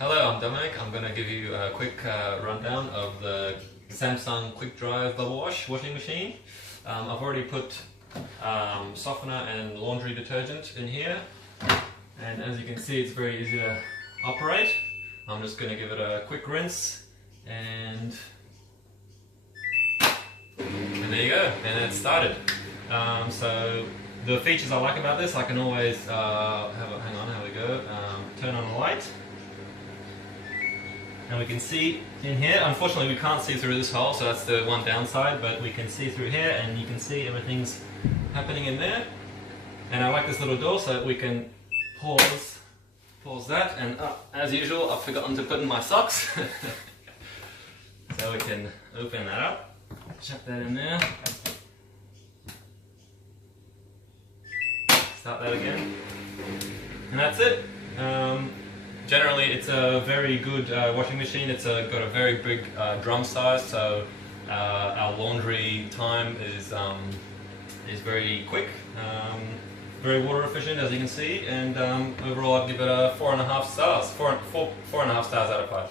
Hello, I'm Dominic. I'm going to give you a quick rundown of the Samsung QuickDrive bubble washing machine. I've already put softener and laundry detergent in here, and as you can see it's very easy to operate. I'm just going to give it a quick rinse and there you go, and it's started. So the features I like about this, I can always turn on the light. And we can see in here, unfortunately we can't see through this hole, so that's the one downside, but we can see through here and you can see everything's happening in there. And I like this little door so that we can pause that, and as usual I've forgotten to put in my socks. So we can open that up, chuck that in there, start that again, and that's it. Generally, it's a very good washing machine. It's got a very big drum size, so our laundry time is very quick, very water efficient, as you can see. And overall, I'd give it a 4.5 stars. 4.5 stars out of 5.